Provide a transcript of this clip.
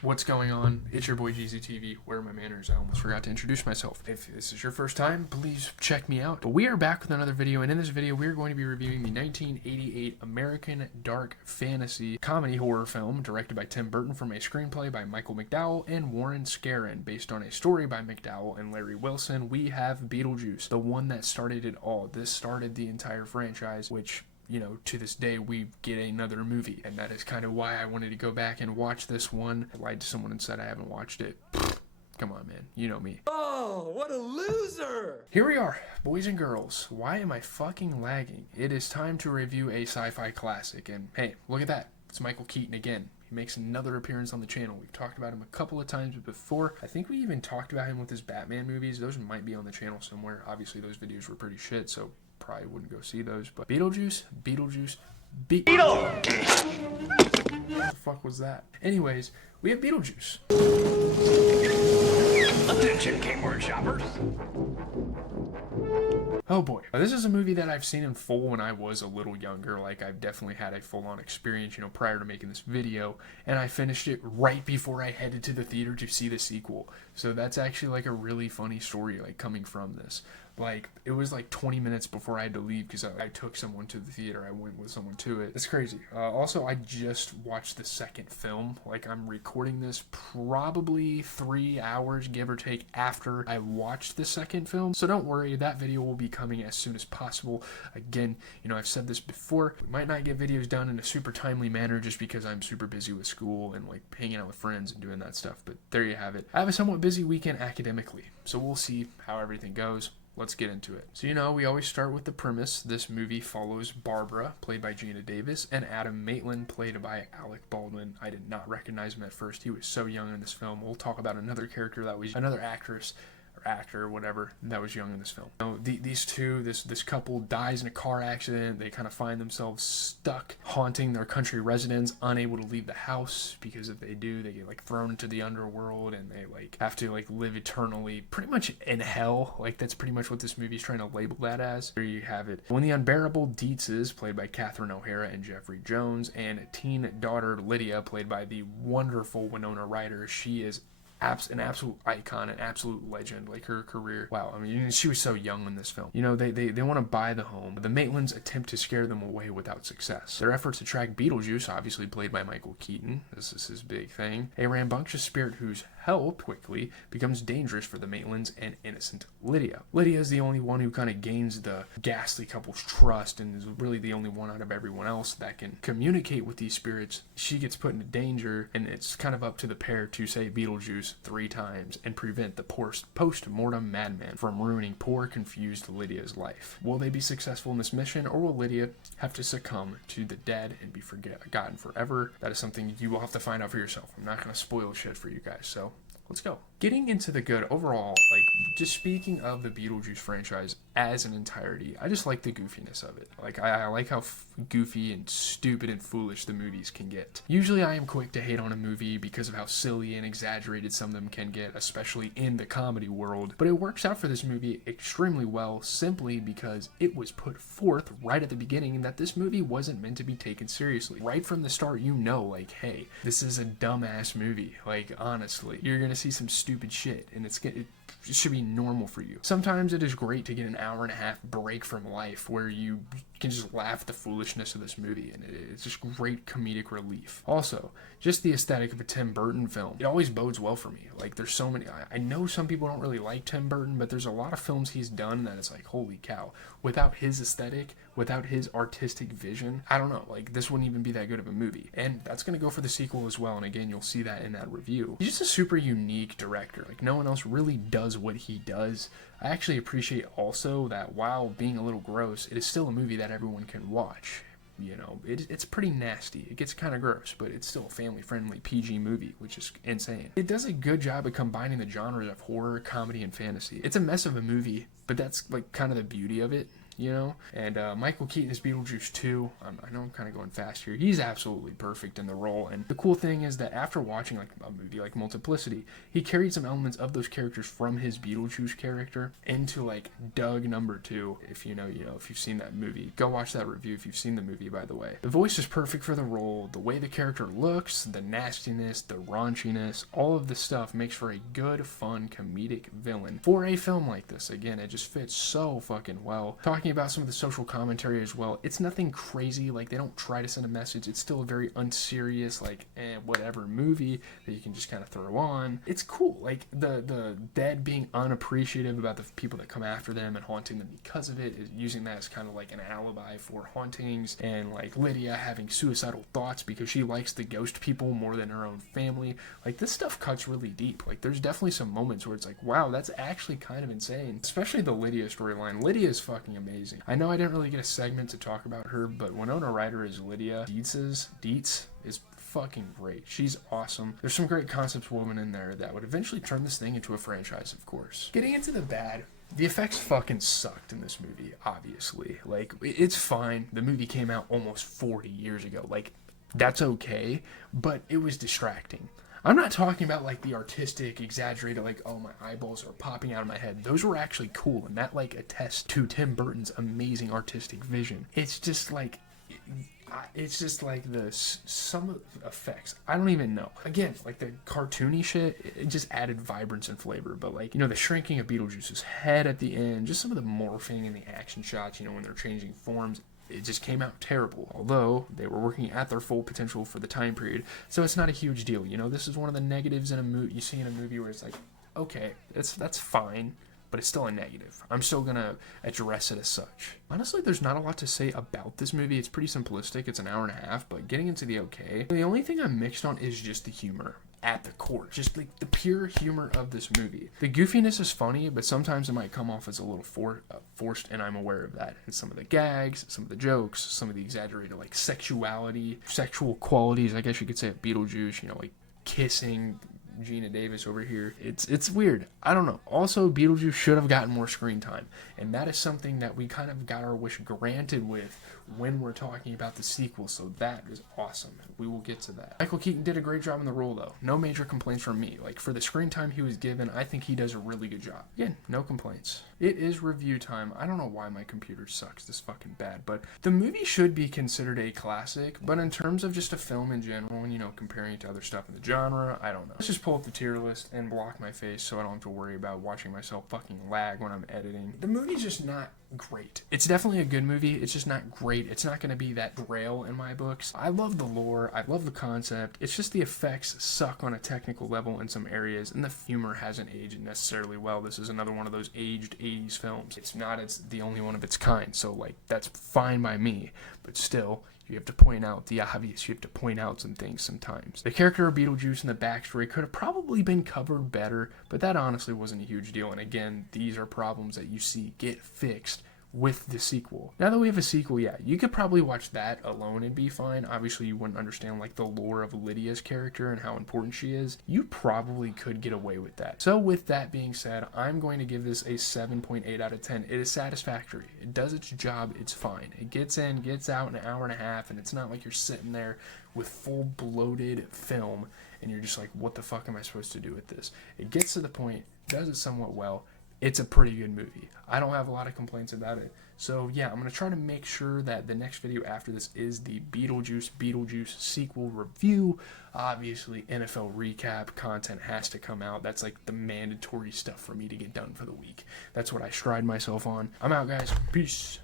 What's going on? It's your boy GZTV. Where are my manners? I almost forgot to introduce myself. If this is your first time, please check me out. But we are back with another video, and in this video, we are going to be reviewing the 1988 American dark fantasy comedy horror film directed by Tim Burton from a screenplay by Michael McDowell and Warren Scarron. Based on a story by McDowell and Larry Wilson, we have Beetlejuice, the one that started it all. This started the entire franchise, which, you know, to this day, we get another movie. And that is kind of why I wanted to go back and watch this one. I lied to someone and said I haven't watched it. Come on, man. You know me. Oh, what a loser! Here we are, boys and girls. Why am I fucking lagging? It is time to review a sci-fi classic. And hey, look at that. It's Michael Keaton again. He makes another appearance on the channel. We've talked about him a couple of times before. I think we even talked about him with his Batman movies. Those might be on the channel somewhere. Obviously, those videos were pretty shit, so probably wouldn't go see those. But Beetlejuice. Beetle! What the fuck was that? Anyways, we have Beetlejuice. Attention, keyboard shoppers. Oh boy. This is a movie that I've seen in full when I was a little younger. Like, I've definitely had a full-on experience, you know, prior to making this video. And I finished it right before I headed to the theater to see the sequel. So that's actually like a really funny story, like, coming from this. Like, it was like 20 minutes before I had to leave because I took someone to the theater. I went with someone to it. It's crazy. Also, I just watched the second film. Like, I'm recording this probably 3 hours, give or take, after I watched the second film. So don't worry, that video will be coming as soon as possible. Again, you know, I've said this before. We might not get videos done in a super timely manner just because I'm super busy with school and, like, hanging out with friends and doing that stuff. But there you have it. I have a somewhat busy weekend academically. So we'll see how everything goes. Let's get into it. So, you know, we always start with the premise. This movie follows Barbara, played by Gina Davis, and Adam Maitland, played by Alec Baldwin. I did not recognize him at first. He was so young in this film. We'll talk about another character that was another actress or actor or whatever that was young in this film. You know, these two, this couple dies in a car accident. They kind of find themselves stuck haunting their country residence, unable to leave the house because if they do, they get like thrown into the underworld and they like have to like live eternally pretty much in hell. Like, that's pretty much what this movie is trying to label that as. There you have it. When the unbearable Dietzes, played by Catherine O'Hara and Jeffrey Jones, and teen daughter Lydia, played by the wonderful Winona Ryder, she is an absolute icon, an absolute legend. Like, her career, wow. I mean, she was so young in this film. You know, they want to buy the home. The Maitlands attempt to scare them away without success. Their efforts to track Beetlejuice, obviously played by Michael Keaton, this is his big thing, a rambunctious spirit whose help quickly becomes dangerous for the Maitlands and innocent Lydia. Lydia is the only one who kind of gains the ghastly couple's trust and is really the only one out of everyone else that can communicate with these spirits. She gets put into danger, and it's kind of up to the pair to say Beetlejuice 3 times and prevent the post-mortem madman from ruining poor, confused Lydia's life. Will they be successful in this mission, or will Lydia have to succumb to the dead and be forgotten forever? That is something you will have to find out for yourself. I'm not going to spoil shit for you guys, so let's go. Getting into the good overall, like, just speaking of the Beetlejuice franchise as an entirety, I just like the goofiness of it. Like, I like how goofy and stupid and foolish the movies can get. Usually I am quick to hate on a movie because of how silly and exaggerated some of them can get, especially in the comedy world. But it works out for this movie extremely well, simply because it was put forth right at the beginning that this movie wasn't meant to be taken seriously. Right from the start, you know, like, hey, this is a dumbass movie. Like, honestly, you're gonna see some stupid shit, and it should be normal for you. Sometimes it is great to get an hour and a half break from life where you can just laugh at the foolishness of this movie, and it's just great comedic relief. Also, just the aesthetic of a Tim Burton film, it always bodes well for me. Like, there's so many, I know some people don't really like Tim Burton, but there's a lot of films he's done that it's like, holy cow, without his aesthetic, without his artistic vision, I don't know, like, this wouldn't even be that good of a movie. And that's gonna go for the sequel as well, and again, you'll see that in that review. He's just a super unique director. Like, no one else really does what he does. I actually appreciate also that while being a little gross, it is still a movie that everyone can watch. You know, it's pretty nasty. It gets kind of gross, but it's still a family-friendly PG movie, which is insane. It does a good job of combining the genres of horror, comedy, and fantasy. It's a mess of a movie, but that's like kind of the beauty of it. you know? And Michael Keaton is Beetlejuice 2. I know I'm kind of going fast here. He's absolutely perfect in the role. And the cool thing is that after watching like a movie like Multiplicity, he carried some elements of those characters from his Beetlejuice character into like Doug number 2. If you know, if you've seen that movie, go watch that review if you've seen the movie, by the way. The voice is perfect for the role. The way the character looks, the nastiness, the raunchiness, all of this stuff makes for a good, fun, comedic villain for a film like this. Again, it just fits so fucking well. Talking about some of the social commentary as well, it's nothing crazy, like they don't try to send a message. It's still a very unserious, like whatever movie that you can just kind of throw on. It's cool, like the dead being unappreciative about the people that come after them and haunting them because of it, is using that as kind of like an alibi for hauntings, and like Lydia having suicidal thoughts because she likes the ghost people more than her own family. Like this stuff cuts really deep. Like there's definitely some moments where it's like, wow, that's actually kind of insane. Especially the Lydia storyline. Lydia is fucking amazing. I know I didn't really get a segment to talk about her, but Winona Ryder as Lydia Dietz is fucking great. She's awesome. There's some great concepts woven in there that would eventually turn this thing into a franchise, of course. Getting into the bad, the effects fucking sucked in this movie, obviously. Like, it's fine. The movie came out almost 40 years ago. Like, that's okay, but it was distracting. I'm not talking about like the artistic, exaggerated, like, oh, my eyeballs are popping out of my head. Those were actually cool, and that like attests to Tim Burton's amazing artistic vision. It's just like some effects, I don't even know. Again, like the cartoony shit, it just added vibrance and flavor. But like, the shrinking of Beetlejuice's head at the end, just some of the morphing and the action shots, when they're changing forms, it just came out terrible. Although they were working at their full potential for the time period, so it's not a huge deal. This is one of the negatives in a movie you see in a movie where it's like, okay, that's fine, but it's still a negative. I'm still gonna address it as such. Honestly, there's not a lot to say about this movie. It's pretty simplistic. It's an hour and a half, but getting into the okay, the only thing I'm mixed on is just the humor at the core. Just like the pure humor of this movie. The goofiness is funny, but sometimes it might come off as a little forced, and I'm aware of that. And some of the gags, some of the jokes, some of the exaggerated like sexual qualities, I guess you could say, of Beetlejuice, like kissing Gina Davis over here. It's weird. I don't know. Also, Beetlejuice should have gotten more screen time, and that is something that we kind of got our wish granted with when we're talking about the sequel, so that is awesome. We will get to that. Michael Keaton did a great job in the role, though. No major complaints from me. Like, for the screen time he was given, I think he does a really good job. Again, no complaints. It is review time. I don't know why my computer sucks this fucking bad, but the movie should be considered a classic, but in terms of just a film in general, and, comparing it to other stuff in the genre, I don't know. Let's just pull up the tier list and block my face so I don't have to worry about watching myself fucking lag when I'm editing. The movie's just not great. It's definitely a good movie. It's just not great. It's not going to be that Grail in my books. I love the lore. I love the concept. It's just the effects suck on a technical level in some areas, and the humor hasn't aged necessarily well. This is another one of those aged 80s films. It's the only one of its kind, so like that's fine by me, but still, you have to point out the obvious. You have to point out some things sometimes. The character of Beetlejuice and the backstory could have probably been covered better, but that honestly wasn't a huge deal. And again, these are problems that you see get fixed with the sequel. Now that we have a sequel, yeah, you could probably watch that alone and be fine. Obviously, you wouldn't understand like the lore of Lydia's character and how important she is. You probably could get away with that. So with that being said, I'm going to give this a 7.8 out of 10. It is satisfactory. It does its job. It's fine. It gets in, gets out in an hour and a half, and it's not like you're sitting there with full bloated film and you're just like, what the fuck am I supposed to do with this? It gets to the point, does it somewhat well. It's a pretty good movie. I don't have a lot of complaints about it. So yeah, I'm going to try to make sure that the next video after this is the Beetlejuice sequel review. Obviously, NFL recap content has to come out. That's like the mandatory stuff for me to get done for the week. That's what I stride myself on. I'm out, guys. Peace.